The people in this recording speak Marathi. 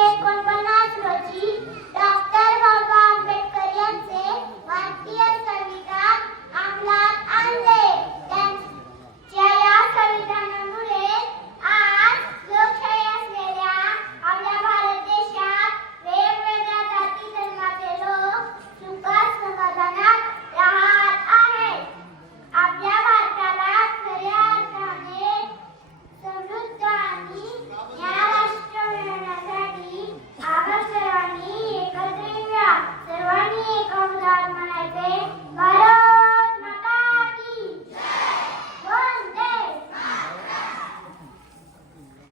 एकोणपन्नास रोजी God my way. God